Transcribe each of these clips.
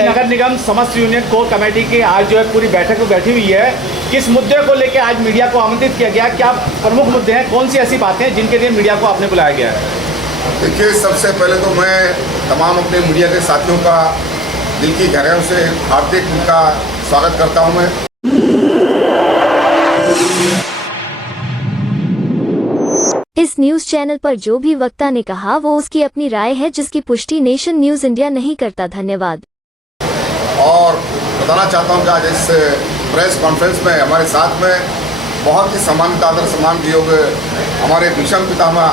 नगर निगम समस्त union core committee की आज जो है पूरी बैठक में बैठी हुई है। किस मुद्दे को लेकर आज मीडिया को आमंत्रित किया गया, क्या प्रमुख मुद्दे हैं, कौन सी ऐसी बातें हैं जिनके लिए मीडिया को आपने बुलाया गया है? देखिए, सबसे पहले तो मैं तमाम अपने मीडिया के साथियों का दिल की गहराइयों से हार्दिक उनका स्वागत करता हूं मैं। इस न्यूज चैनल पर जो भी वक्ता ने कहा वो उसकी अपनी राय है, जिसकी पुष्टि नेशन न्यूज इंडिया नहीं करता। धन्यवाद। और बताना चाहता हूं कि आज इस प्रेस कॉन्फ्रेंस में हमारे साथ में बहुत ही सम्मानित आदर सम्मान के योग्य हमारे भीषम पितामह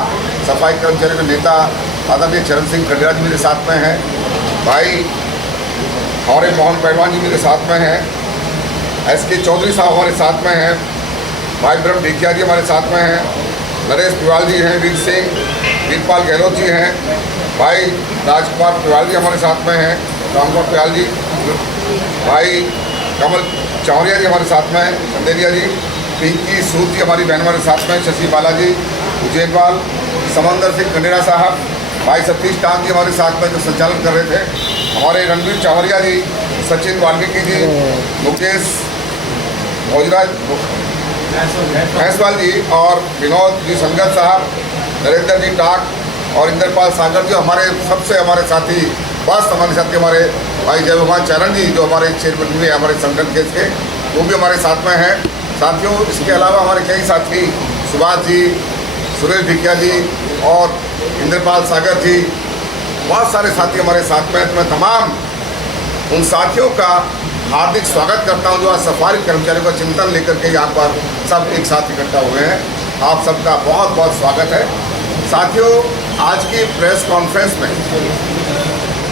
सफाई कर्मचारियों के नेता आदरणीय चरण सिंह खंडेरा जी मेरे साथ में हैं, भाई हमारे मोहन पहलवान जी मेरे साथ में हैं, SK चौधरी साहब हमारे साथ में हैं, भाई ब्रह्म ढेकिया जी हमारे साथ में हैं, नरेश पिवाल जी हैं, वीर सिंह वीरपाल गहलोत जी हैं, भाई राजकुमार पिवाल जी हमारे साथ में हैं, रामकुमार पिवाल जी, भाई कमल चौरिया जी हमारे साथ में हैं, चंदेरिया जी, पिंकी सूद जी हमारी बहन हमारे साथ में, शशि बालाजी, उज्जैनपाल, समंदर सिंह खंडेरा साहब, भाई सतीश टांग जी हमारे साथ में जो संचालन कर रहे थे, हमारे रणवीर चावरिया जी, सचिन वाल्मीकि जी, मुकेश भोजराज भैंसवाल जी और विनोद जी संगत साहब, नरेंद्र जी टाक और इंद्रपाल सागर जी हमारे साथी बस हमारे साथी हमारे भाई जय भगवान चरण जी जो हमारे चेयरमैन में हमारे संगठन के थे वो भी हमारे साथ में हैं। साथियों, इसके अलावा हमारे कई साथी सुभाष जी, सुरेश ढिकिया जी और इंद्रपाल सागर जी, बहुत सारे साथी हमारे साथ में। मैं तमाम उन साथियों का हार्दिक स्वागत करता हूं जो आज सफाई कर्मचारियों का चिंतन लेकर के यहाँ पर सब एक साथ इकट्ठा हुए हैं। आप सबका बहुत बहुत स्वागत है। साथियों, आज की प्रेस कॉन्फ्रेंस में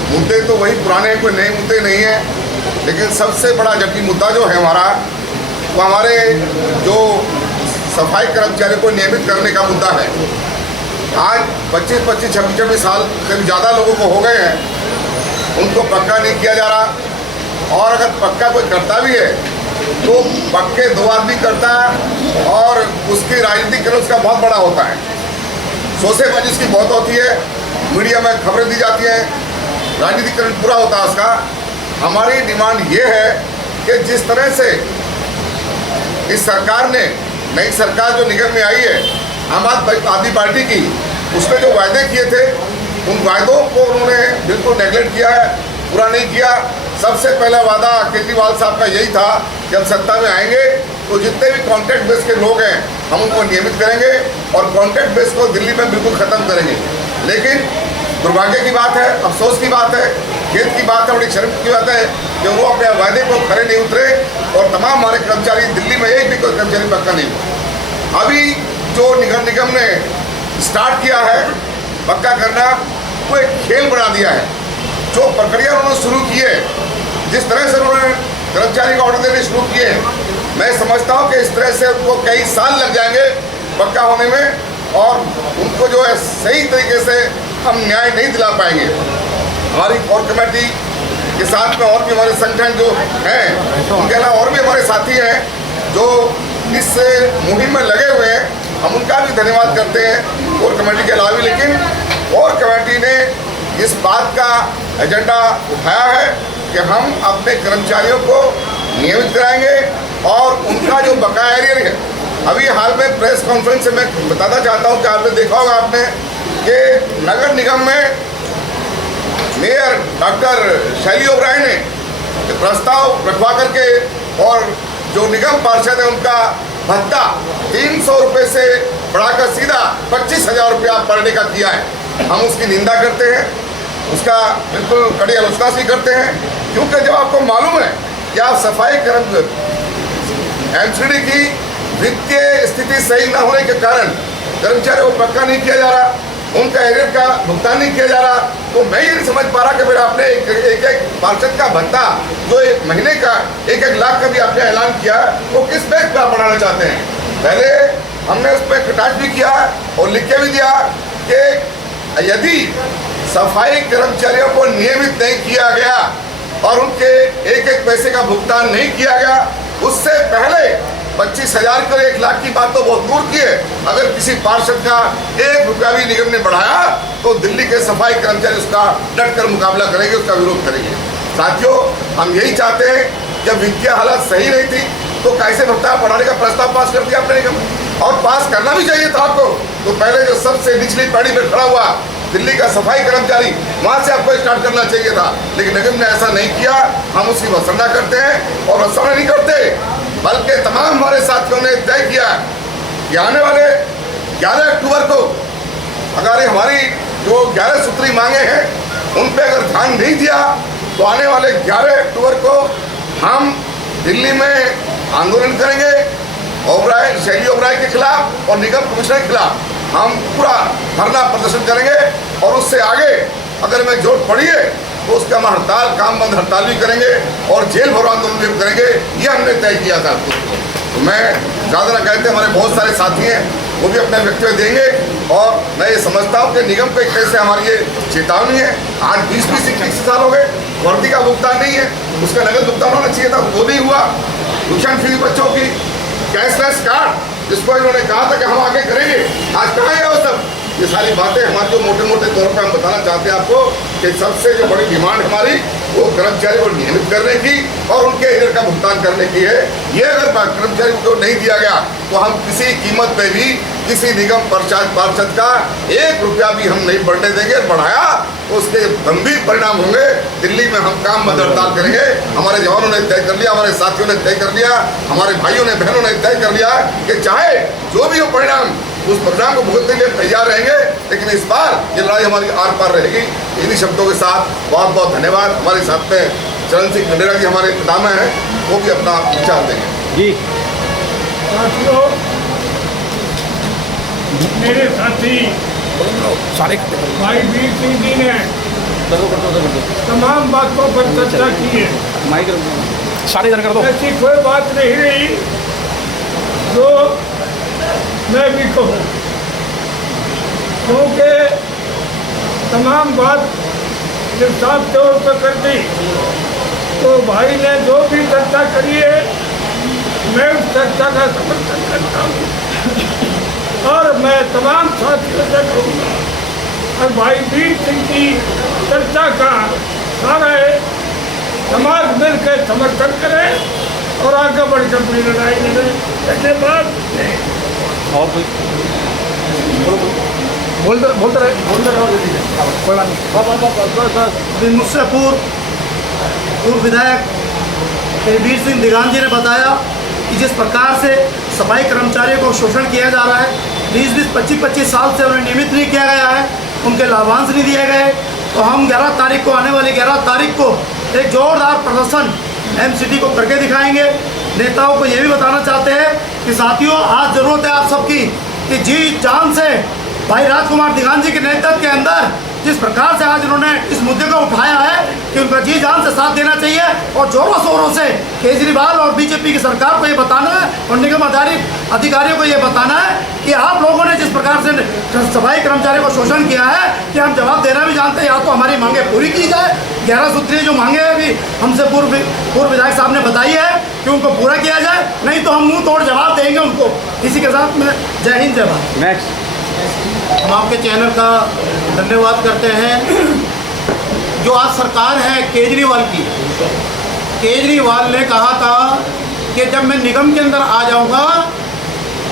मुद्दे तो वही पुराने हैं, कोई नए मुद्दे नहीं हैं, लेकिन सबसे बड़ा जबकि मुद्दा जो है हमारा वो हमारे जो सफाई कर्मचारियों को नियमित करने का मुद्दा है। आज 25, 26 साल करीब ज़्यादा लोगों को हो गए हैं, उनको पक्का नहीं किया जा रहा, और अगर पक्का कोई करता भी है तो पक्के 2 आदमी करता है और उसकी राजनीतिकरण उसका बहुत बड़ा होता है, सोचेबाजी उसकी बहुत होती है, मीडिया में खबरें दी जाती हैं, राजनीतिकरण पूरा होता है उसका। हमारी डिमांड ये है कि जिस तरह से इस सरकार ने, नई सरकार जो निगम में आई है आम आदमी पार्टी की, उसने जो वायदे किए थे उन वायदों को उन्होंने बिल्कुल नेगलेक्ट किया है, पूरा नहीं किया। सबसे पहला वादा केजरीवाल साहब का यही था कि हम सत्ता में आएंगे तो जितने भी कॉन्ट्रैक्ट बेस के लोग हैं हम उनको नियमित करेंगे और कॉन्ट्रैक्ट बेस को दिल्ली में बिल्कुल ख़त्म करेंगे। लेकिन दुर्भाग्य की बात है, अफसोस की बात है, खेद की बात है, बड़ी शर्म की बात है कि वो अपने वायदे को खरे नहीं उतरे और तमाम हमारे कर्मचारी दिल्ली में एक भी कोई कर्मचारी पक्का नहीं हुआ। अभी जो निगम ने स्टार्ट किया है पक्का करना, वो एक खेल बना दिया है। जो प्रक्रिया उन्होंने शुरू की है, जिस तरह से उन्होंने कर्मचारी को ऑर्डर देने शुरू किए, मैं समझता हूँ कि इस तरह से उनको कई साल लग जाएंगे पक्का होने में और उनको जो है सही तरीके से हम न्याय नहीं दिला पाएंगे। हमारी कोर कमेटी के साथ में और भी हमारे संगठन जो हैं, उनके अलावा और भी हमारे साथी हैं जो इस मुहिम में लगे हुए हैं, हम उनका भी धन्यवाद करते हैं कोर कमेटी के अलावा। लेकिन कोर कमेटी ने इस बात का एजेंडा उठाया है कि हम अपने कर्मचारियों को नियमित कराएंगे और उनका जो बकाया एरियर है, अभी हाल में प्रेस कॉन्फ्रेंस से मैं बताना चाहता हूं कि आपने देखा होगा आपने कि नगर निगम में मेयर डॉक्टर शैली ओबराय ने प्रस्ताव रखवा करके और जो निगम पार्षद है उनका भत्ता 300 रुपये से बढ़ाकर सीधा 25,000 रुपया पर डे का किया है। हम उसकी निंदा करते हैं, उसका बिल्कुल कड़ी आलोचना भी करते हैं, क्योंकि जब आपको मालूम है कि आप सफाई MCD की वित्तीय स्थिति सही न होने के कारण कर्मचारियों को पक्का नहीं किया जा रहा, उनका एरियर का भुगतान नहीं किया जा रहा, तो मैं ये नहीं समझ पा रहा कि फिर आपने एक पार्षद का भत्ता जो एक महीने का 1-1 लाख का भी आपने ऐलान किया, वो किस बेस पर आप बढ़ाना चाहते हैं? पहले हमने उस पर कटाक्ष भी किया और लिख के भी दिया कि यदि सफाई कर्मचारियों को नियमित नहीं किया गया और उनके 1-1 पैसे का भुगतान नहीं किया गया, उससे पहले 25,000 को 1 लाख की बात तो बहुत दूर की है, अगर किसी पार्षद का 1 रुपया भी निगम ने बढ़ाया तो दिल्ली के सफाई कर्मचारी उसका डट कर मुकाबला करेंगे, उसका विरोध करेंगे। साथियों, हम यही चाहते हैं, जब वित्तीय हालत सही नहीं थी तो कैसे भत्ता बढ़ाने का प्रस्ताव पास कर दिया अपने निगम, और पास करना भी चाहिए था आपको। तो पहले जो सबसे निचली पहाड़ी पर खड़ा हुआ दिल्ली का सफाई कर्मचारी, वहाँ से आपको स्टार्ट करना चाहिए था, लेकिन निगम ने ऐसा नहीं किया। हम उसकी भर्त्सना करते हैं, और भर्त्सना नहीं करते बल्कि तमाम हमारे साथियों ने तय किया कि आने वाले 11 अक्टूबर को अगर हमारी जो 11 सूत्री मांगे हैं उन पे अगर ध्यान नहीं दिया तो आने वाले 11 अक्टूबर को हम दिल्ली में आंदोलन करेंगे शैली ओबराय के खिलाफ और निगम कमिश्नर के खिलाफ। हम पूरा धरना प्रदर्शन करेंगे, और उससे आगे अगर हमें जरूरत पड़ी है तो उसका हम हड़ताल, काम बंद हड़ताल भी करेंगे और जेल भरो आंदोलन भी करेंगे। ये हमने तय किया था। तो मैं ज़्यादा ना कहते, हमारे बहुत सारे साथी हैं, वो भी अपना वक्तव्य देंगे, और मैं ये समझता हूँ कि निगम को एक तरह से हमारी ये चेतावनी है। आज 20-20 21 साल हो गए, वर्दी का भुगतान नहीं है, उसका नगद भुगतान होना चाहिए था, वो नहीं हुआ। ट्यूशन फीस बच्चों की, कैशलेस कार्ड जिसको इन्होंने कहा था कि हम आगे करेंगे, आज कहाँ है वो सब? ये सारी बातें हमारे जो मोटे मोटे तौर पर हम बताना चाहते हैं आपको कि सबसे जो बड़ी डिमांड हमारी वो कर्मचारी को नियमित करने की और उनके एरियर का भुगतान करने की है। ये अगर कर्मचारी को नहीं दिया गया तो हम किसी कीमत पे भी किसी निगम पार्षद का 1 रुपया भी हम नहीं बढ़ने देंगे। बढ़ाया तो उसके गंभीर परिणाम होंगे। दिल्ली में हम काम बंद हड़ताल करेंगे। हमारे जवानों ने तय कर लिया, हमारे साथियों ने तय कर लिया, हमारे भाइयों ने बहनों ने तय कर लिया कि चाहे जो भी हो परिणाम, उस परिणाम को भुगतने के लिए तैयार रहेंगे। लेकिन इस बार ये लड़ाई हमारी आर पार रहेगी। इन्हीं शब्दों के साथ बहुत बहुत धन्यवाद। हमारे साथ में चरण सिंह खंडेरा जी हमारे पितामह हैं, वो भी अपना विचार देंगे। जी साथियों, मेरे साथी भाई वीर सिंह जी ने तमाम बातों पर चर्चा की है। ऐसी कोई बात नहीं रही जो मैं भी कहूँ, क्योंकि तमाम बात जब साफ तौर पर कर दी तो भाई ने जो भी चर्चा करी है मैं उस चर्चा का समर्थन करता हूँ और मैं तमाम साथियों से कहूँगा और भाई वीर सिंह की चर्चा का सारे समाज मिलकर समर्थन करें और आगे बढ़कर अपनी लड़ाई लड़ें। धन्यवाद। और कोई बोलते रहे मुझसे पूर्व विधायक वीर सिंह दिगान जी ने बताया कि जिस प्रकार से सफाई कर्मचारियों को शोषण किया जा रहा है, 20-20, 25-25 साल से उन्हें नियमित नहीं किया गया है, उनके लाभांश नहीं दिए गए, तो हम 11 तारीख को, आने वाली 11 तारीख को एक जोरदार प्रदर्शन MCT को करके दिखाएंगे। नेताओं को ये भी बताना चाहते हैं कि साथियों, आज ज़रूरत है आप सबकी कि जी जान से भाई राजकुमार दिगान जी के नेतृत्व के अंदर जिस प्रकार से आज उन्होंने इस मुद्दे को उठाया है कि उनका जी जान से साथ देना चाहिए और जोरों शोरों से केजरीवाल और बीजेपी की सरकार को ये बताना है और निगम अधिकारियों को ये बताना है कि आप लोगों ने जिस प्रकार से सफाई कर्मचारियों को शोषण किया है कि हम जवाब देना भी जानते हैं। या तो हमारी मांगे पूरी की जाए, 11 सूत्री जो मांगे अभी हमसे पूर्व विधायक साहब ने बताई है कि उनको पूरा किया जाए, नहीं तो हम मुँह तोड़ जवाब देंगे उनको। इसी के साथ में जय हिंद जय भारत। नेक्स्ट हम आपके चैनल का धन्यवाद करते हैं। जो आज सरकार है केजरीवाल की, केजरीवाल ने कहा था कि जब मैं निगम के अंदर आ जाऊंगा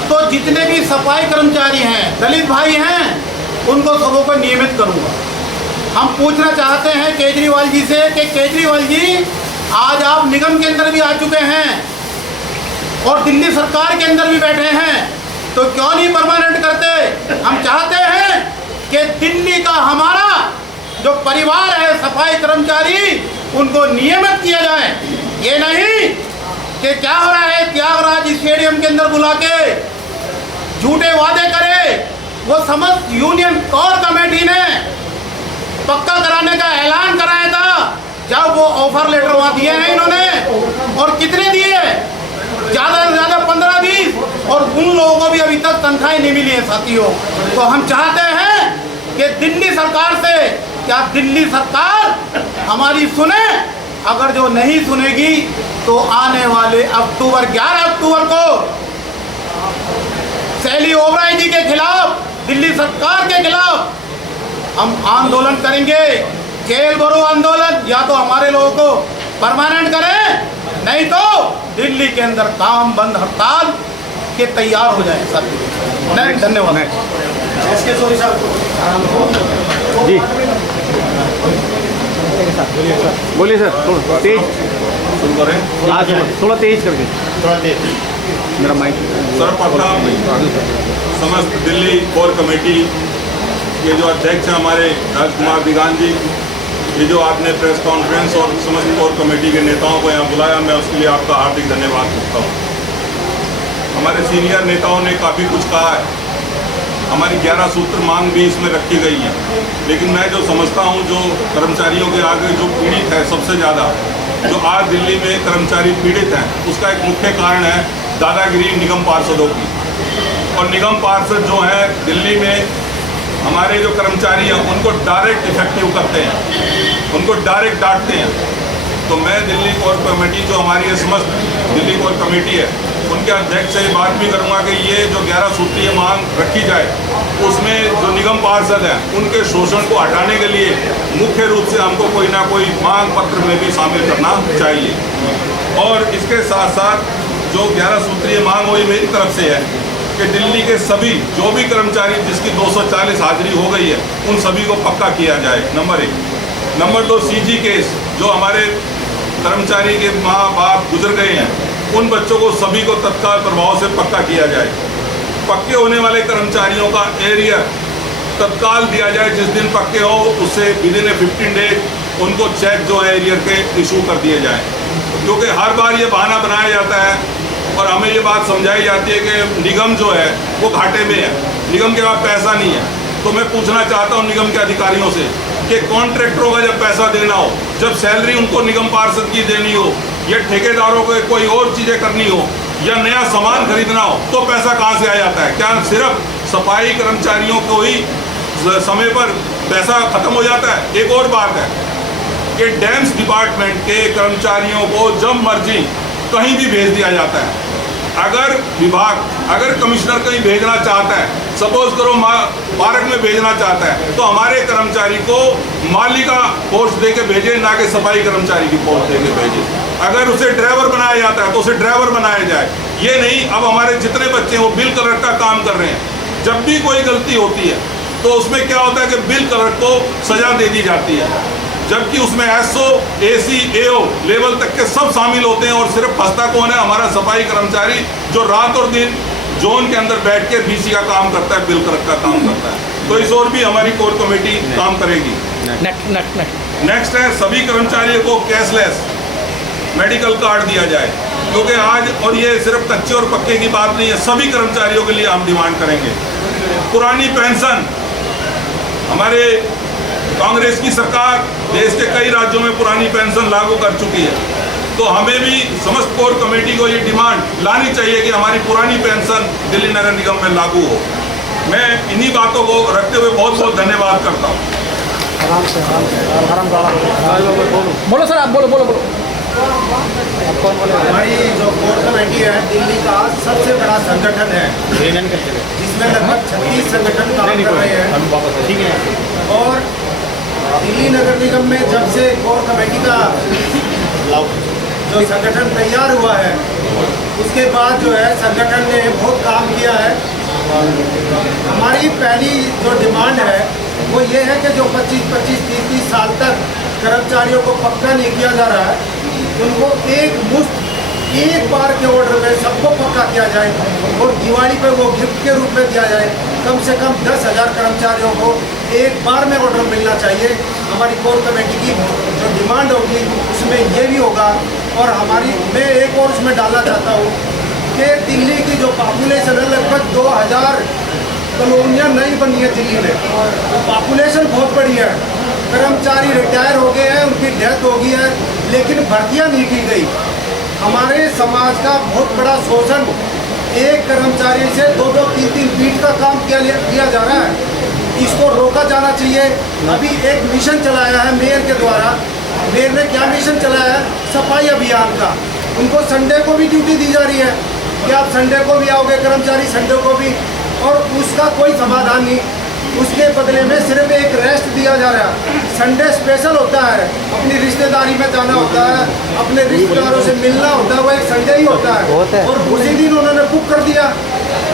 तो जितने भी सफाई कर्मचारी हैं, दलित भाई हैं, उनको सबों को नियमित करूंगा। हम पूछना चाहते हैं केजरीवाल जी से कि केजरीवाल जी, आज आप निगम के अंदर भी आ चुके हैं और दिल्ली सरकार के अंदर भी बैठे हैं, तो क्यों नहीं परमानेंट करते? हम चाहते हैं कि दिल्ली का हमारा जो परिवार है सफाई कर्मचारी, उनको नियमित किया जाए। ये नहीं कि क्या हो रहा है, त्यागराज स्टेडियम के अंदर बुला के झूठे वादे करे। वो समस्त यूनियन कोर कमेटी ने पक्का कराने का ऐलान कराया था, जब वो ऑफर लेटर वहाँ दिए हैं इन्होंने, और कितने दिए? ज़्यादा से ज़्यादा 15-20, और उन लोगों को भी अभी तक तनख्वाहें नहीं मिली है साथियों। तो हम चाहते हैं कि दिल्ली सरकार से, क्या दिल्ली सरकार हमारी सुने? अगर जो नहीं सुनेगी तो आने वाले 11 अक्टूबर को शैली ओबराय जी के खिलाफ, दिल्ली सरकार के खिलाफ हम आंदोलन करेंगे। खेल भरो आंदोलन या तो हमारे लोगों को परमानेंट करें, नहीं तो दिल्ली के अंदर काम बंद हड़ताल के तैयार हो जाए सर। धन्यवाद। जी बोलिए सर, थोड़ा तेज शुरू करें। आज थोड़ा तेज करके, थोड़ा देर मेरा माइक। सर्वप्रथम समस्त दिल्ली कोर कमेटी के जो अध्यक्ष हैं हमारे राजकुमार दिगान जी, ये जो आपने प्रेस कॉन्फ्रेंस और समस्त कोर कमेटी के नेताओं को यहाँ बुलाया, मैं उसके लिए आपका हार्दिक धन्यवाद करता हूँ। हमारे सीनियर नेताओं ने काफ़ी कुछ कहा है, हमारी 11 सूत्र मांग भी इसमें रखी गई है, लेकिन मैं जो समझता हूँ जो कर्मचारियों के आगे जो पीड़ित है सबसे ज़्यादा, जो आज दिल्ली में कर्मचारी पीड़ित हैं, उसका एक मुख्य कारण है दादागिरी निगम पार्षदों की। और निगम पार्षद जो है दिल्ली में हमारे जो कर्मचारी हैं उनको डायरेक्ट इफेक्टिव करते हैं, उनको डायरेक्ट डांटते हैं। तो मैं दिल्ली कोर कमेटी जो हमारी ये समस्त दिल्ली कोर कमेटी है उनके अध्यक्ष से बात भी करूंगा कि ये जो 11 सूत्रीय मांग रखी जाए उसमें जो निगम पार्षद हैं उनके शोषण को हटाने के लिए मुख्य रूप से हमको कोई ना कोई मांग पत्र में भी शामिल करना चाहिए। और इसके साथ साथ जो 11 सूत्रीय मांग हुई मेरी तरफ से है कि दिल्ली के सभी जो भी कर्मचारी जिसकी 240 हाजिरी हो गई है उन सभी को पक्का किया जाए, नंबर 1। नंबर 2, CG केस जो हमारे कर्मचारी के माँ बाप गुजर गए हैं उन बच्चों को सभी को तत्काल प्रभाव से पक्का किया जाए। पक्के होने वाले कर्मचारियों का एरिया तत्काल दिया जाए, जिस दिन पक्के हो उससे विदिन 15 डेज उनको चेक जो है एरियर के इशू कर दिए जाए। क्योंकि हर बार ये बहाना बनाया जाता है और हमें ये बात समझाई जाती है कि निगम जो है वो घाटे में है, निगम के पास पैसा नहीं है। तो मैं पूछना चाहता हूँ निगम के अधिकारियों से कि कॉन्ट्रैक्टरों का जब पैसा देना हो, जब सैलरी उनको निगम पार्षद की देनी हो या ठेकेदारों को कोई और चीज़ें करनी हो या नया सामान खरीदना हो तो पैसा कहाँ से आ जाता है? क्या सिर्फ सफाई कर्मचारियों को ही समय पर पैसा खत्म हो जाता है? एक और बात है कि डैम्स डिपार्टमेंट के कर्मचारियों को जब मर्जी कहीं भी भेज दिया जाता है। अगर कमिश्नर कहीं भेजना चाहता है, सपोज करो पार्क में भेजना चाहता है, तो हमारे कर्मचारी को माली का पोस्ट दे के भेजे, ना कि सफाई कर्मचारी की पोस्ट दे के भेजे। अगर उसे ड्राइवर बनाया जाता है तो उसे ड्राइवर बनाया जाए। ये नहीं अब हमारे जितने बच्चे हैं वो बिल क्लर्क का काम कर रहे हैं, जब भी कोई गलती होती है तो उसमें क्या होता है कि बिल क्लर्क को सजा दे दी जाती है, जबकि उसमें SO, AC, AO लेवल तक के सब शामिल होते हैं। और सिर्फ फंसता कौन है? हमारा सफाई कर्मचारी जो रात और दिन जोन के अंदर बैठ के BC का काम करता है, बिल क्लर्क का काम करता है। तो इस ओर भी हमारी कोर कमेटी काम करेगी। नेक्स्ट है सभी कर्मचारियों को कैशलेस मेडिकल कार्ड दिया जाए, क्योंकि आज, और ये सिर्फ कच्चे और पक्के की बात नहीं है, सभी कर्मचारियों के लिए हम डिमांड करेंगे। पुरानी पेंशन, हमारे कांग्रेस की सरकार देश के कई राज्यों में पुरानी पेंशन लागू कर चुकी है, तो हमें भी समस्त कोर कमेटी को ये डिमांड लानी चाहिए कि हमारी पुरानी पेंशन दिल्ली नगर निगम में लागू हो। मैं इन्हीं बातों को रखते हुए बहुत बहुत धन्यवाद करता हूँ। बोलो सर, आप बोलो। हमारी जो कोर कमेटी है दिल्ली का सबसे बड़ा संगठन है, जिसमें लगभग 36 संगठन काम कर रहे हैं। ठीक है। और दिल्ली नगर निगम में जब से कोर कमेटी का जो संगठन तैयार हुआ है उसके बाद जो है संगठन ने बहुत काम किया है। हमारी पहली जो डिमांड है वो ये है कि जो 25-25, 30-30 साल तक कर्मचारियों को पक्का नहीं किया जा रहा है, उनको एक बार के ऑर्डर में सबको पक्का किया जाए और दिवाली पे वो गिफ्ट के रूप में दिया जाए। कम से कम 10,000 कर्मचारियों को एक बार में ऑर्डर मिलना चाहिए। हमारी कोर कमेटी की जो डिमांड होगी उसमें ये भी होगा। और मैं एक और उसमें डालना चाहता हूँ कि दिल्ली की जो पॉपुलेशन है, लगभग 2,000 कॉलोनियाँ नई बनी है दिल्ली में, तो पॉपुलेशन बहुत बड़ी है। कर्मचारी रिटायर हो गए हैं, उनकी डेथ हो गई है, लेकिन भर्तियाँ नहीं की गई। हमारे समाज का बहुत बड़ा शोषण, एक कर्मचारी से 2-2, 3-3 फीट का काम किया जा रहा है, इसको रोका जाना चाहिए। अभी एक मिशन चलाया है मेयर के द्वारा। मेयर ने क्या मिशन चलाया है? सफाई अभियान का। उनको संडे को भी ड्यूटी दी जा रही है कि आप संडे को भी आओगे कर्मचारी, संडे को भी, और उसका कोई समाधान नहीं। उसके बदले में सिर्फ एक रेस्ट दिया जा रहा है। संडे स्पेशल होता है, अपनी रिश्तेदारी में जाना होता है, अपने रिश्तेदारों से मिलना होता है, वो एक संडे ही होता है और उसी दिन उन्होंने बुक कर दिया,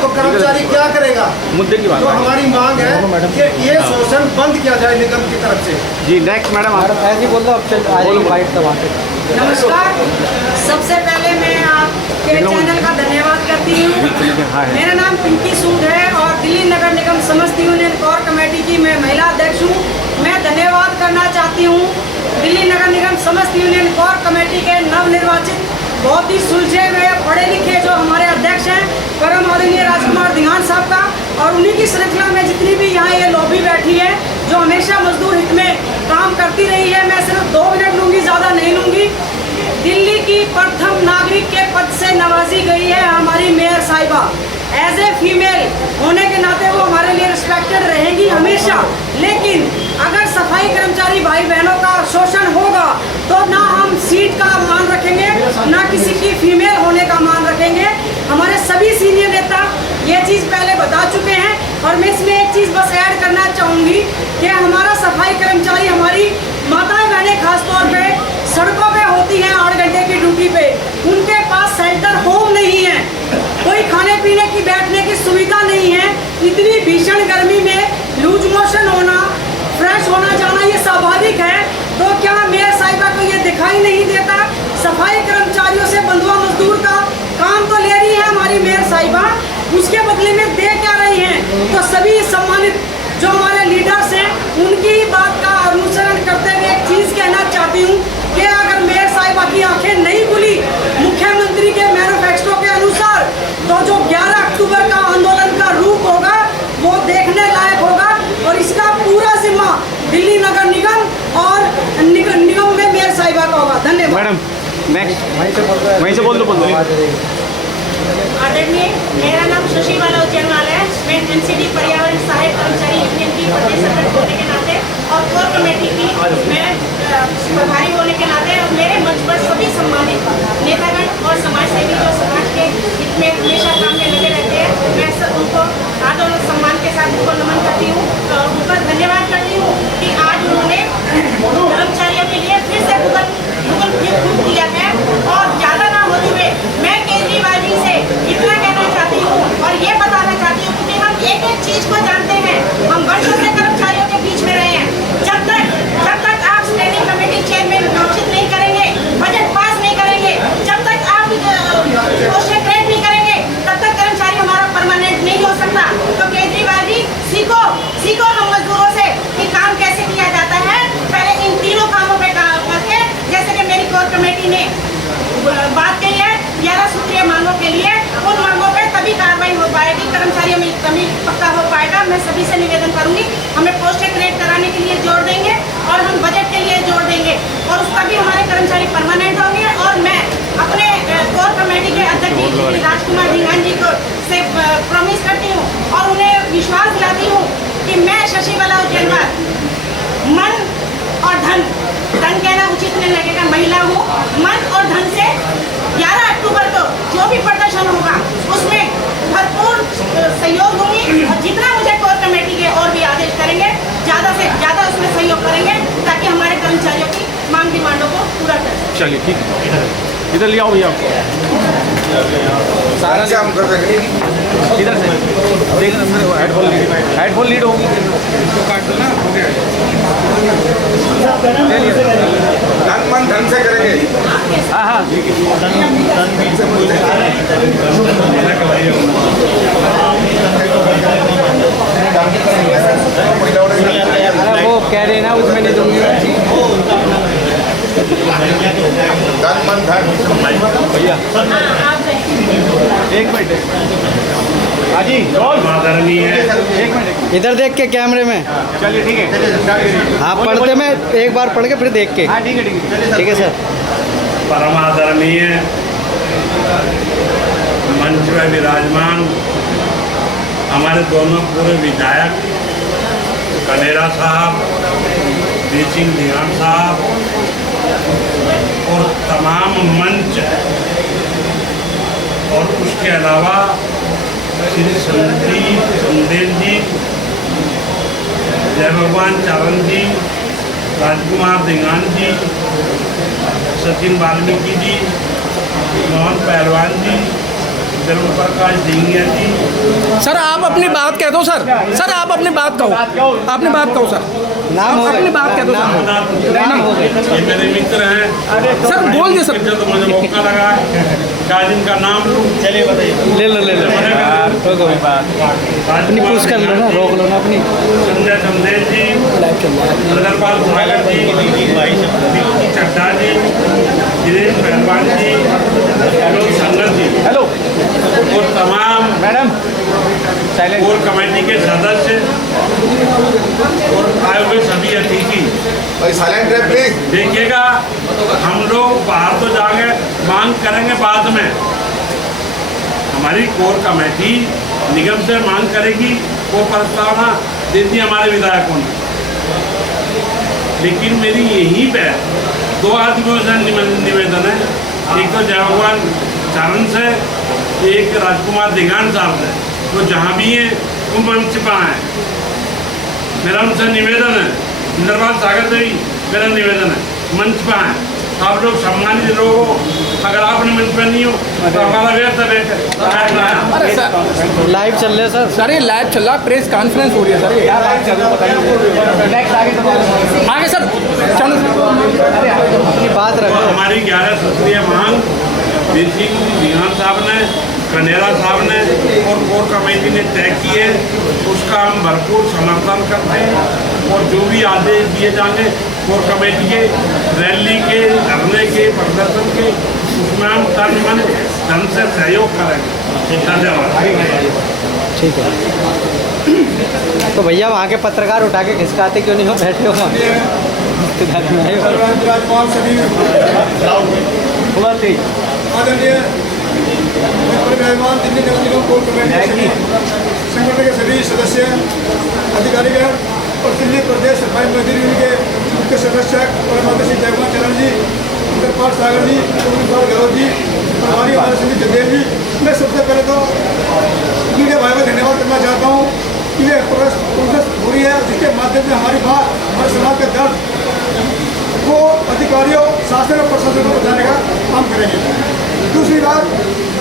तो कर्मचारी क्या करेगा? मुद्दे की बात तो हमारी मांग है कि ये शोषण बंद किया जाए निगम की तरफ से। जी नेक्स्ट मैडम आप ऐसे ही बोल दो, अब वाइट नमस्कार। सबसे पहले मैं आपके चैनल का धन्यवाद करती हूँ। मेरा नाम पिंकी सूद है और दिल्ली नगर निगम समस्त यूनियन कोर कमेटी की मैं महिला अध्यक्ष हूँ। मैं धन्यवाद करना चाहती हूँ दिल्ली नगर निगम समस्त यूनियन कोर कमेटी के नवनिर्वाचित बहुत ही सुलझे हुए पढ़े लिखे जो हमारे अध्यक्ष हैं परम आदरणीय राजकुमार दिहान साहब का, और उन्हीं की श्रृंखला में जितनी भी यहाँ ये लॉबी बैठी है जो हमेशा मजदूर हित में काम करती रही है। मैं सिर्फ 2 मिनट लूँगी, ज़्यादा नहीं लूँगी। दिल्ली की प्रथम नागरिक के पद से नवाजी गई है हमारी मेयर साहिबा। एज ए फीमेल होने के नाते वो हमारे लिए रिस्पेक्टेड रहेंगी हमेशा, लेकिन अगर सफाई कर्मचारी भाई बहनों का शोषण होगा तो ना हम सीट का मान रखेंगे, ना किसी की फीमेल होने का मान रखेंगे। हमारे सभी सीनियर नेता ये चीज़ पहले बता चुके हैं और मैं इसमें एक चीज़ बस ऐड करना चाहूँगी कि हमारा सफाई कर्मचारी, हमारी माताएं बहनें खासतौर पे सड़कों पे होती हैं 8 घंटे की ड्यूटी पे, उनके पास शेल्टर होम नहीं है, कोई खाने पीने की बैठने की सुविधा नहीं है। इतनी भीषण गर्मी में लूज मोशन होना, फ्रेश होना जाना ये स्वाभाविक है। तो क्या मेयर साहिबा को ये दिखाई नहीं देता? सफाई कर्मचारियों से बंधुआ मजदूर का काम तो ले रही है हमारी मेयर साहिबा, उसके बदले में दे क्या रही हैं? तो सभी सम्मानित जो हमारे लीडर्स हैं उनकी बात का अनुसरण करते हुए एक चीज़ कहना चाहती हूँ कि अगर मेयर साहिबा की आंखें नहीं खुली मुख्यमंत्री के मैनिफेस्टो के अनुसार, तो जो 11 अक्टूबर का आंदोलन का रूप होगा वो देखने लायक होगा और इसका पूरा जिम्मा दिल्ली नगर निगम और निगम में मेयर साहिबा का होगा। धन्यवाद मैडम। नेक्स्ट वहीं से बोल दो आदरणीय, मेरा नाम शशि बाला उज्जैनवाल है। मैं एनसीडी पर्यावरण सहायक कर्मचारी यूनियन की प्रदेश अध्यक्ष होने के नाते और कोर कमेटी की मैं प्रभारी होने के नाते और मेरे मंच पर सभी सम्मानित नेतागण और समाज सेवी जो समाज के हित में हमेशा काम में लगे रहते हैं, मैं सब उनको आदर और सम्मान के साथ उनको नमन करती हूँ और उन पर धन्यवाद करती हूँ कि आज उन्होंने कर्मचारियों के लिए फिर से गूगल प्रूफ किया है। और ज़्यादा ना होते हुए मैं केजरीवाल जी से इतना कहना चाहती हूँ और ये बताना चाहती हूँ क्योंकि हम एक एक चीज़ को जानते हैं, हम वर्षों से कर्मचारियों के बीच में रहे हैं। जब तक आप स्टैंडिंग कमेटी चेयरमैन घोषित नहीं करेंगे, बजट पास नहीं करेंगे, जब तक आप पोस्टें क्रिएट नहीं करेंगे, तब तक कर्मचारी हमारा परमानेंट नहीं हो सकता। तो केजरीवाल जी सीखो हम मजदूरों से कि काम कैसे किया जाता है। पहले इन तीनों कामों पे करके, जैसे कि मेरी कोर कमेटी ने बात कही है 11 सूत्रीय मांगों के लिए, उन मांगों पे तभी कार्रवाई हो पाएगी, कर्मचारियों में कमी पक्का हो पाएगा। मैं सभी से निवेदन करूंगी, हमें पोस्टें क्रिएट कराने के लिए जोड़ देंगे और हम बजट के लिए जोड़ देंगे और उसका भी हमारे कर्मचारी परमानेंट होंगे। और मैं अपने कोर कमेटी के अध्यक्ष श्री राजकुमार दिहान जी को से प्रॉमिस करती हूँ और उन्हें विश्वास दिलाती हूँ कि मैं शशि बाला उज्जैनवाल मन और धन कहना उचित नहीं लगेगा, महिला हूँ, मन और धन से 11 अक्टूबर को जो भी प्रदर्शन होगा उसमें भरपूर सहयोग दूंगी और जितना मुझे कोर कमेटी के और भी आदेश करेंगे ज़्यादा से ज़्यादा उसमें सहयोग करेंगे ताकि हमारे कर्मचारियों की मांग डिमांडों को पूरा कर सकें। चलिए ठीक है, इधर ले आओ भैया सारा काम कर देंगे। इधर से हेडफोन लीड होगी तो काट दो ना, हो गया। तन मन धन से करेंगे। हाँ ठीक अरे वो कह रहे ना उसमें नहीं दूंगी। तन मन धन भैया एक मिनट हाजी आदरणीय एक मिनट इधर देख के कैमरे में। चलिए ठीक है, आप पढ़ते में एक बार पढ़ के फिर देख के। हाँ ठीक है ठीक है सर। परम आदरणीय मंच में विराजमान हमारे दोनों पूर्व विधायक कनेरा साहब, बीचिंग दिहान साहब और तमाम मंच और उसके अलावा श्री संदीप संदेव जी जय भगवान चारण जी, राजकुमार दिगान जी, सचिन वाल्मीकि जी, मोहन पहलवान जी, धर्म प्रकाश दिंगिया जी। सर आप अपनी बात कह दो सर। सर आप अपनी बात कहो, अपनी बात कहो सर। नाम हो अपनी बात कह दो सर। ये मेरे मित्र हैं सर बोल दे सर। तो मुझे मौका लगा क्या जिनका नाम लूँ। चलिए बताइए। ले लो अपनी पूछ कर लो ना, रोक लो ना अपनी। संजय चंदेल जी, नंदरपाल सागर जी, विक्की चड्डा जी, गिरीश पहलवान जी, विनोद संगत जी, हेलो और तमाम मैडम साइलेंट। कोर कमेटी के सदस्य और आए हुए सभी अतिथि। भाई साइलेंट रहे प्लीज। देखिएगा, हम लोग बाहर तो जाके मांग करेंगे बाद में। हमारी कोर कमेटी निगम से मांग करेगी, वो प्रस्तावना देती हमारे विधायकों ने। लेकिन मेरी यहीं पे दो आदमियों से निवेदन है, एक तो जय भगवान चारण से, एक राजकुमार दिगान साहब से। वो जहाँ भी हैं वो मंच पर आए। मेरा उनसे निवेदन है, नंदरपाल सागर से भी मेरा निवेदन है, मंच पर आए। आप लोग सम्मानित लोग हो, अगर आपने मंच पर नहीं हो तो हमारा व्यर्थ है। अरे सर लाइव चल रहे हैं सर। सर ये लाइव चल रहा, प्रेस कॉन्फ्रेंस हो रही है सर। क्या बात कर रहे हो बताइए। नेक्स्ट आगे आगे सर चलो। अपनी बात रखो। हमारी 11 सूत्रीय मांग वीर सिंह दिगान साहब ने, कनेरा साहब ने और कोर कमेटी ने तय की है, उसका हम भरपूर समर्थन करते हैं। और जो भी आदेश दिए जाएंगे कोर कमेटी के, रैली के, धरने के, प्रदर्शन के, उसमें हम तन मन धन से सहयोग करेंगे। धन्यवाद। ठीक है। तो भैया वहाँ के पत्रकार उठा के खिसकाते क्यों नहीं हो, बैठे हो वहाँ? आदरणीय मेहमान दिल्ली नगर निगम कोर कमेटी संगठन के सभी सदस्य, अधिकारीगण और दिल्ली प्रदेश सफाई मजदूर के मुख्य संरक्षक और माता श्री जयकुमार चरण जी, नंदरपाल सागर जी, गोविंद गहलोत जी, प्रभारी हमारे संजय चंदेल जी। मैं सबसे पहले तो मीडिया भाई को धन्यवाद करना चाहता हूँ कि ये प्रोसेस हो रही है, जिसके माध्यम से हमारी बात, हमारे समाज का दर्द वो अधिकारियों, शासन और प्रशासन को बताने का काम करेंगे। दूसरी बात,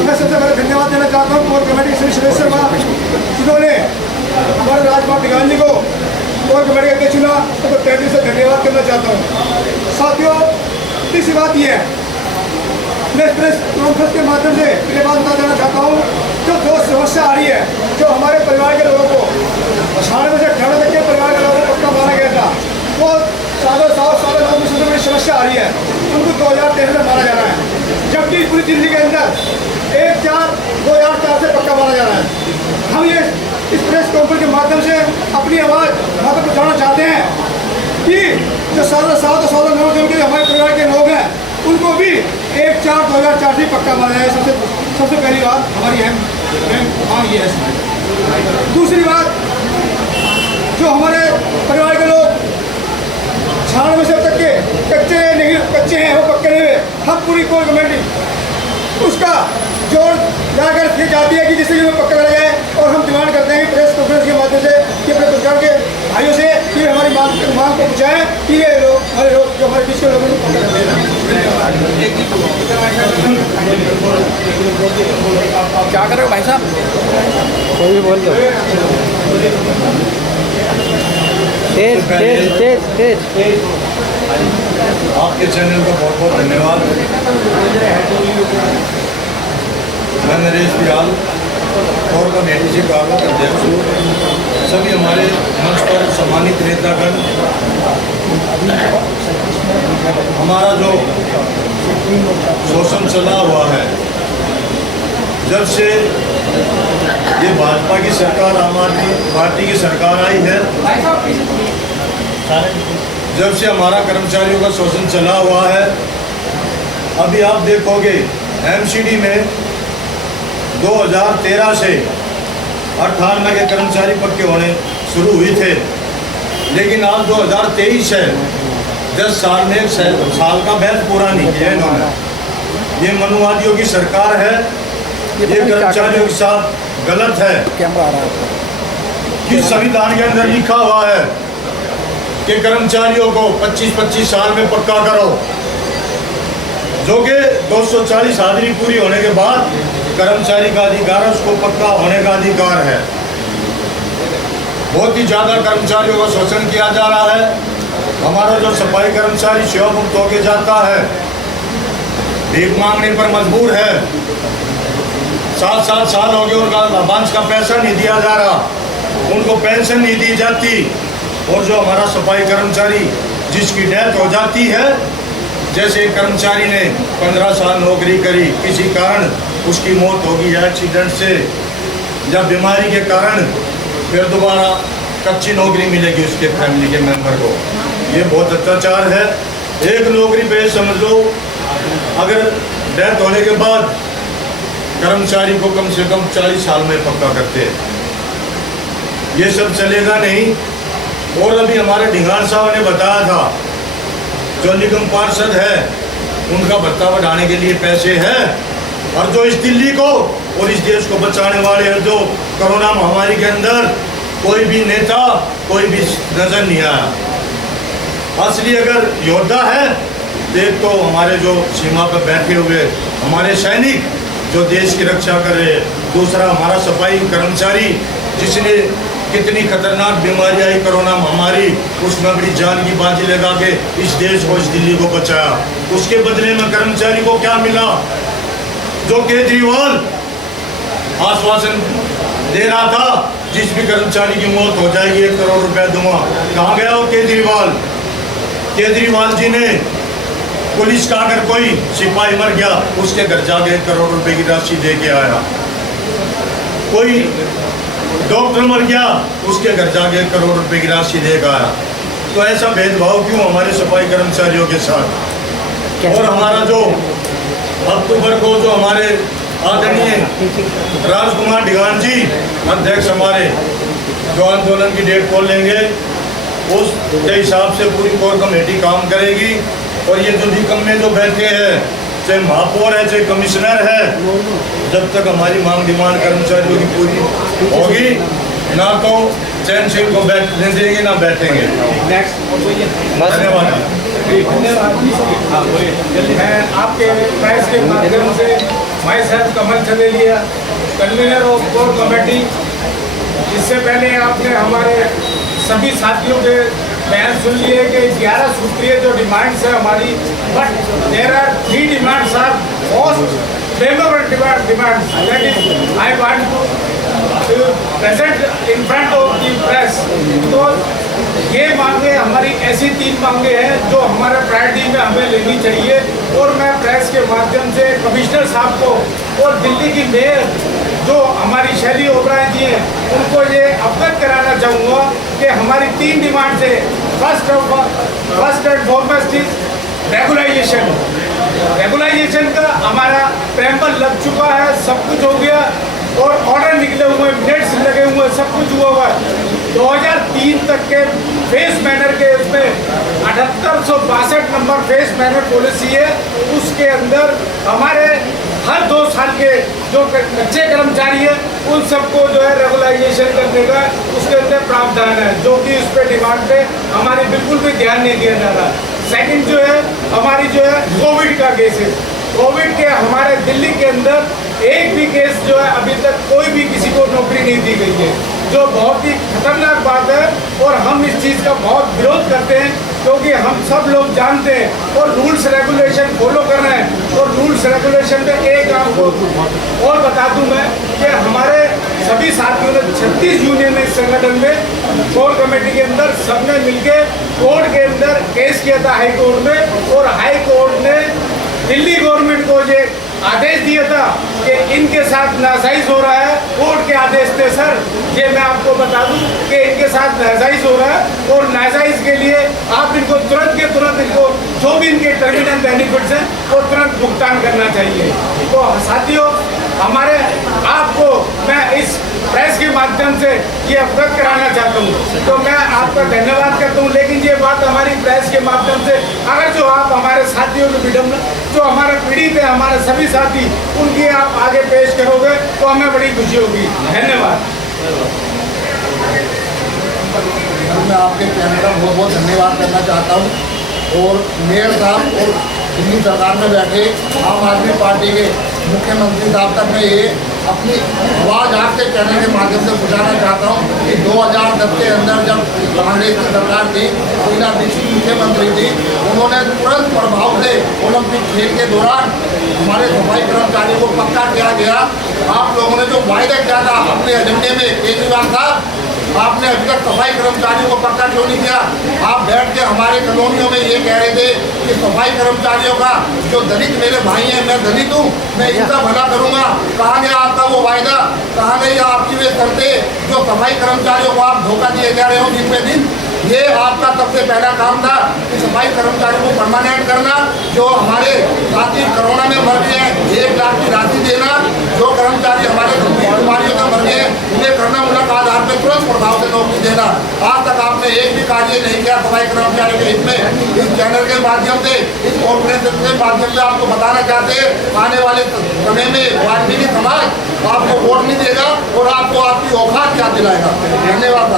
मैं सबसे पहले धन्यवाद देना चाहता हूँ कोर कमेटी के सभी सदस्यों का, जिन्होंने हमारे राजकुमार दिगान जी को कोर कमेटी के चुना, तो तहरीर से धन्यवाद करना चाहता हूँ। साथियों, तीसरी बात यह है, मैं प्रेस कॉन्फ्रेंस के माध्यम से ये बात बता देना चाहता हूँ, जो समस्या आ रही है, जो हमारे परिवार के लोगों को 98 से 98 तक के परिवार के लोगों को पक्का मारा गया था, वो सालों में समस्या आ रही है, उनको 2013 में मारा जा रहा है, जबकि पूरी दिल्ली के अंदर 1/4/2004 से पक्का मारा जा रहा है। हम ये इस प्रेस कॉन्फ्रेंस के माध्यम से अपनी आवाज़ वहाँ तक पहुँचाना चाहते हैं कि जो 7 जो के हमारे परिवार के लोग हैं, उनको भी 1/4/2004 से पक्का मारा जाए। सबसे पहली बात हमारी अहम मांग ये है। दूसरी बात, जो हमारे परिवार के लोग 96 से तक के कच्चे हैं, वो पक्के नहीं हुए, हम पूरी कोर कमेटी उसका जोड़ जाकर ये चाहती है कि जिससे वो पक्का करा जाए। और हम डिमांड करते हैं कि प्रेस कॉन्फ्रेंस के माध्यम से कि अपने पत्रकार के भाइयों से कि हमारी मांग को पहुँचाएँ कि ये लोग हमारे लोग जो हमारे बीच के लोगों को पक्का कर देना। क्या कर रहे हो भाई साहब? कोई भी बोल दो। तेज। आपके चैनल का बहुत बहुत धन्यवाद। मैं नरेश बिहाल, कोर कमेटी से कार्मिक अध्यक्ष हूँ। सभी हमारे मंच पर सम्मानित नेतागण, हमारा जो शोषण चला हुआ है, जब से ये भाजपा की सरकार, आम आदमी पार्टी की सरकार आई है, जब से हमारा कर्मचारियों का शोषण चला हुआ है। अभी आप देखोगे एमसीडी में 2013 से 98 के कर्मचारी पक्के होने शुरू हुए थे, लेकिन आज 2023 है, 10 साल में 1 साल का बैच पूरा नहीं किया इन्होंने। ये मनुवादियों की सरकार है, ये कर्मचारियों के साथ गलत है। कि संविधान के अंदर लिखा हुआ है कि कर्मचारियों को 25-25 साल में पक्का करो, जो कि 240 हाजिरी पूरी होने के बाद कर्मचारी का अधिकार है, उसको पक्का होने का अधिकार है। बहुत ही ज़्यादा कर्मचारियों का शोषण किया जा रहा है। हमारा जो सफाई कर्मचारी सेवामुक्त होके जाता है, भीख मांगने पर मजबूर है, 7-7 साल हो गए उनका लाभांश का पैसा नहीं दिया जा रहा, उनको पेंशन नहीं दी जाती। और जो हमारा सफाई कर्मचारी जिसकी डेथ हो जाती है, जैसे एक कर्मचारी ने 15 साल नौकरी करी, किसी कारण उसकी मौत होगी या एक्सीडेंट से या बीमारी के कारण, फिर दोबारा कच्ची नौकरी मिलेगी उसके फैमिली के मेंबर को। ये बहुत अत्याचार है। एक नौकरी पे समझ लो, अगर डेथ होने के बाद कर्मचारी को कम से कम 40 साल में पक्का करते हैं। ये सब चलेगा नहीं। और अभी हमारे ढिंगान साहब ने बताया था, जो निगम पार्षद है उनका भत्ता बढ़ाने के लिए पैसे हैं, और जो इस दिल्ली को और इस देश को बचाने वाले हैं, जो कोरोना महामारी के अंदर कोई भी नेता कोई भी नजर नहीं आया। असली अगर योद्धा है तो एक तो हमारे जो सीमा पर बैठे हुए हमारे सैनिक जो देश की रक्षा कर रहे हैं, दूसरा हमारा सफाई कर्मचारी जिसने कितनी खतरनाक बीमारी आई कोरोना महामारी, उसमें अपनी जान की बाजी लगा के इस देश को, इस दिल्ली को बचाया। उसके बदले में कर्मचारी को क्या मिला? जो केजरीवाल आश्वासन दे रहा था, जिस भी कर्मचारी की मौत हो जाएगी 1 करोड़ रुपया दूंगा, कहाँ गया वो केजरीवाल? केजरीवाल जी ने पुलिस का अगर कोई सिपाही मर गया, उसके घर जाके 1 करोड़ रुपए की राशि दे के आया। कोई डॉक्टर मर गया, उसके घर जाके 1 करोड़ रुपए की राशि देगा आया। तो ऐसा भेदभाव क्यों हमारे सफाई कर्मचारियों के साथ? और हमारा जो अक्टूबर को जो हमारे आदरणीय राजकुमार ढिगान जी अध्यक्ष हमारे जो आंदोलन की डेट खोल लेंगे, उसके हिसाब से पूरी कोर कमेटी काम करेगी। और ये जो निगम में जो बैठे हैं, चाहे महापौर है चाहे कमिश्नर है, जब तक हमारी मांग डिमांड कर्मचारियों की पूरी होगी, ना तो चैन से इनको बैठने देंगे ना बैठेंगे। धन्यवाद। मैं आपके प्रेस के माध्यम से भाई साहब कमल चलेलिया, कन्वीनर ऑफ कोर कमेटी, इससे पहले आपने हमारे सभी साथियों के बयान सुन लिए कि 11 सूत्रीय जो डिमांड्स है हमारी, but there are 3 demands are most favourable demands that is I want to present in front of the press. तो ये मांगे हमारी ऐसी 3 मांगे हैं जो हमारे प्रायोरिटी में हमें लेनी चाहिए। और मैं प्रेस के माध्यम से कमिश्नर साहब को और दिल्ली की मेयर जो हमारी शैली ओबराय जी हैं, उनको ये अवगत कराना चाहूँगा कि हमारी 3 डिमांड्स है। First and foremost is regularisation. Regularisation का हमारा प्रेम्बल लग चुका है, सब कुछ हो गया और ऑर्डर निकले हुए, मिनट्स लगे हुए, सब कुछ हुआ है। 2003 तक के फेस मैनर के उसमें 7862 नंबर फेस मैनर पॉलिसी है, उसके अंदर हमारे हर 2 साल के जो कच्चे कर्मचारी है उन सबको जो है रेगुलाइजेशन करने का उसके अंदर प्रावधान है, जो कि उस पर डिमांड पे हमारे बिल्कुल भी ध्यान नहीं दिया जा रहा। सेकंड जो है हमारी जो है कोविड का केस है। कोविड के हमारे दिल्ली के अंदर एक भी केस जो है अभी तक कोई भी किसी को नौकरी नहीं दी गई है, जो बहुत ही खतरनाक बात है। और हम इस चीज़ का बहुत विरोध करते हैं, क्योंकि हम सब लोग जानते हैं और रूल्स रेगुलेशन फॉलो कर रहे हैं। और रूल्स रेगुलेशन में एक आपको और बता दूं मैं कि हमारे सभी साथियों ने 36 यूनियन इस संगठन में कोर कमेटी के अंदर सबने मिलकर कोर्ट के अंदर केस किया था हाई कोर्ट में, और हाई कोर्ट ने दिल्ली गवर्नमेंट को ये आदेश दिया था कि इनके साथ नाजायज हो रहा है। कोर्ट के आदेश थे सर, ये मैं आपको बता दूं कि इनके साथ नाजायज हो रहा है, और नाजायज के लिए आप इनको तुरंत के तुरंत इनको जो भी इनके टर्मिनल बेनिफिट्स हैं वो तुरंत भुगतान करना चाहिए। तो साथियों, हमारे आपको मैं इस प्रेस के माध्यम से ये अवगत कराना चाहता हूँ, तो मैं आपका धन्यवाद करता हूँ। लेकिन ये बात हमारी प्रेस के माध्यम से अगर जो आप हमारे साथियों की विडम्बना, जो हमारे पीड़ित है हमारे सभी साथी, उनकी आप आगे पेश करोगे तो हमें बड़ी खुशी होगी। धन्यवाद। मैं आपके चैनल का बहुत बहुत धन्यवाद करना चाहता हूँ। और मेयर साहब और दिल्ली सरकार में बैठे आम आदमी पार्टी के मुख्यमंत्री साहब तक मैं ये अपनी आवाज़ आपके चैनल के माध्यम से पहुँचाना चाहता हूँ कि 2010 के अंदर जब कांग्रेस की सरकार थी, शीला दीक्षित मुख्यमंत्री थी, उन्होंने तुरंत प्रभाव से ओलंपिक खेल के दौरान हमारे सफाई कर्मचारियों को पक्का किया गया। आप लोगों ने जो वायदा किया था अपने एजेंडे में, केजरीवाल साहब आपने अभी तक सफाई कर्मचारियों को पक्का क्यों नहीं किया? आप बैठ के हमारे कॉलोनियों में ये कह रहे थे कि सफाई कर्मचारियों का, जो दलित मेरे भाई हैं, मैं दलित हूँ, मैं इनका भला करूँगा। कहाँ गया आपका वो वायदा? कहाँ गई आपकी वे शर्तें जो सफाई कर्मचारियों को आप धोखा दिए जा रहे हो दिन पे दिन? ये आपका सबसे पहला काम था कि सफाई कर्मचारियों को परमानेंट करना। जो हमारे साथी कोरोना में मर गए हैं 1 लाख की राशि देना। जो कर्मचारी हमारे गंभीर बीमारियों में मर गए हैं उन्हें कर्णामूलक आधार पर तुरंत प्रभाव से नौकरी देना। आज तक आपने एक भी कार्य नहीं किया सफाई कर्मचारियों के हित में। इस चैनल के माध्यम से, इस कॉन्फ्रेंस के माध्यम से आपको बताना चाहते हैं, आने वाले समय में वाल्मीकि समाज आपको वोट नहीं देगा और आपको आपकी औकात याद दिलाएगा। धन्यवाद।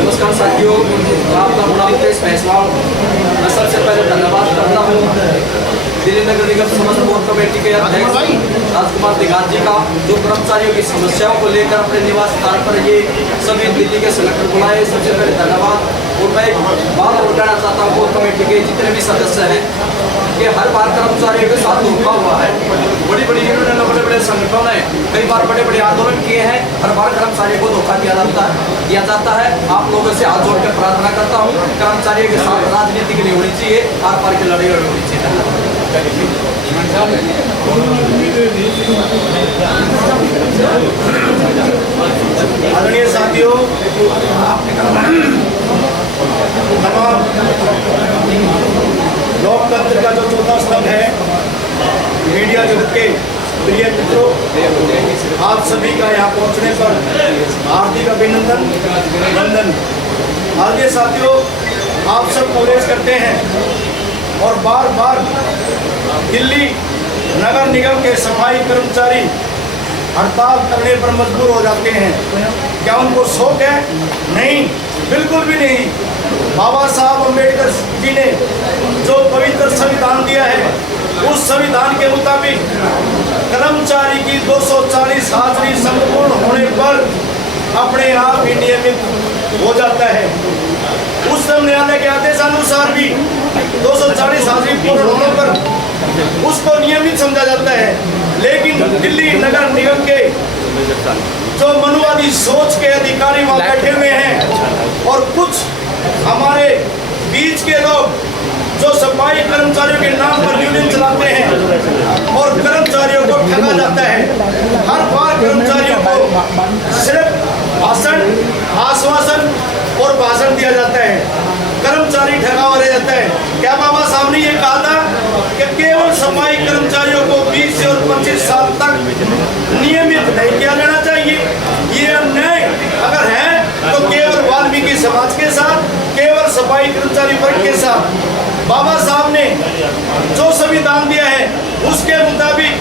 नमस्कार साथियों, आपका बड़ा उद्देश्य फैसला मैं सबसे पहले धन्यवाद करता हूँ दिल्ली नगर निगम समस्त कोर कमेटी के अध्यक्ष राजकुमार दिगान जी का, जो कर्मचारियों की समस्याओं को लेकर अपने निवास स्थान पर ये सभी दिल्ली के संगठन बुलाए। सबसे पहले धन्यवाद। और मैं एक बात और कहना चाहता हूँ, कोर कमेटी के जितने भी सदस्य हैं कि हर बार कर्मचारियों के साथ धोखा हुआ है। बड़ी बड़ी यूनियन, बड़े बड़े संगठनों ने कई बार बड़े बड़े आंदोलन किए हैं, हर बार कर्मचारियों को धोखा दिया जाता है। आप लोगों से हाथ जोड़कर प्रार्थना करता हूँ, कर्मचारियों के साथ राजनीति की नहीं होनी चाहिए, आर पार की लड़ाई होनी चाहिए। आदरणीय साथियों, तमाम लोकतंत्र का जो चौथा स्तंभ है, मीडिया जगत के प्रिय मित्रों, आप सभी का यहाँ पहुँचने पर हार्दिक अभिनंदन वंदन। आगे साथियों, आप सब कवरेज करते हैं और बार बार दिल्ली नगर निगम के सफाई कर्मचारी हड़ताल करने पर मजबूर हो जाते हैं। क्या उनको शौक है? नहीं, बिल्कुल भी नहीं। बाबा साहब अम्बेडकर जी ने जो पवित्र संविधान दिया है, उस संविधान के मुताबिक कर्मचारी की 240 हाजिरी संपूर्ण होने पर अपने आप ही नियमित हो जाता है। उच्चतम न्यायालय के आदेशानुसार भी 240 हाजिरी पूर्ण होने पर उसको नियमित समझा जाता है। लेकिन दिल्ली नगर निगम के जो मनुवादी सोच के अधिकारी वहाँ बैठे हुए हैं और कुछ हमारे बीच के लोग जो सफाई कर्मचारियों के नाम पर यूनियन चलाते हैं और कर्मचारियों को ठगा जाता है। हर बार कर्मचारियों को सिर्फ भाषण, आश्वासन और भाषण दिया जाता है, कर्मचारी ठगा हुआ रह जाता है। क्या बाबा साहब ने ये कहा था कि केवल सफाई कर्मचारियों को 20 से और 25 साल तक नियमित नहीं किया जाना चाहिए? ये अन्याय अगर है तो केवल वाल्मीकि समाज के साथ, केवल सफाई कर्मचारी वर्ग के साथ। बाबा साहब ने जो संविधान दिया है उसके मुताबिक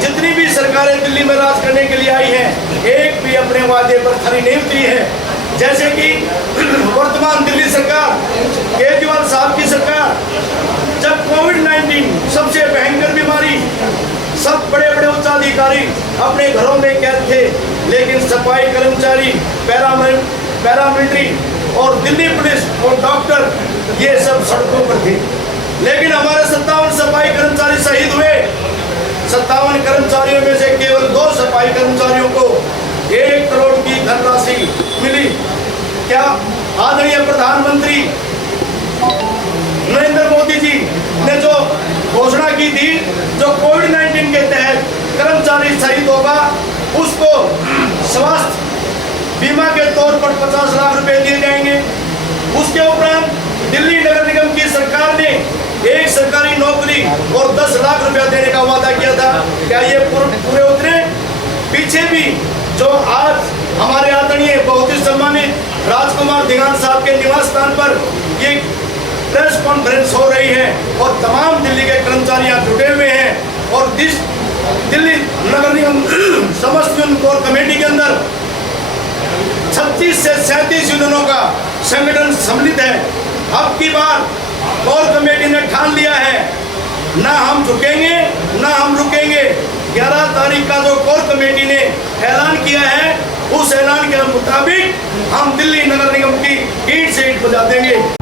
जितनी भी सरकारें दिल्ली में राज करने के लिए आई हैं, एक भी अपने वादे पर खरी नहीं उतरी है। जैसे कि वर्तमान दिल्ली सरकार, केजरीवाल साहब की सरकार, जब कोविड-19 सबसे भयंकर बीमारी, सब बड़े बड़े उच्चाधिकारी अपने घरों में कैद थे, लेकिन सफाई कर्मचारी, पैरामिलिट्री और दिल्ली पुलिस और डॉक्टर ये सब सड़कों पर थे। लेकिन हमारे 57 सफाई कर्मचारी शहीद हुए। 57 कर्मचारियों में से केवल 2 सफाई कर्मचारियों को 1 करोड़ की धनराशि मिली। क्या आदरणीय प्रधानमंत्री नरेंद्र मोदी जी ने जो घोषणा की थी, जो कोविड-19 के तहत कर्मचारी शहीद होगा उसको स्वास्थ्य बीमा के तौर पर 50 लाख रुपए दिए जाएंगे। उसके उपरांत दिल्ली नगर निगम की सरकार ने एक सरकारी नौकरी और 10 लाख रुपया देने का वादा किया था। क्या ये पूरे उतरे? पीछे भी जो आज हमारे आदरणीय बहुत ही सम्मानित राजकुमार दिगान साहब के निवास स्थान पर ये प्रेस कॉन्फ्रेंस हो रही है और तमाम दिल्ली के कर्मचारी यहाँ जुटे हुए हैं और दिल्ली नगर निगम समस्तीपुर कोर कमेटी के अंदर 36 से 37 यूनियनों का संगठन सम्मिलित है। अब की बार कोर कमेटी ने ठान लिया है, ना हम झुकेंगे ना हम रुकेंगे। 11 तारीख का जो कोर कमेटी ने ऐलान किया है, उस ऐलान के मुताबिक हम दिल्ली नगर निगम की ईंट से ईंट बजा देंगे।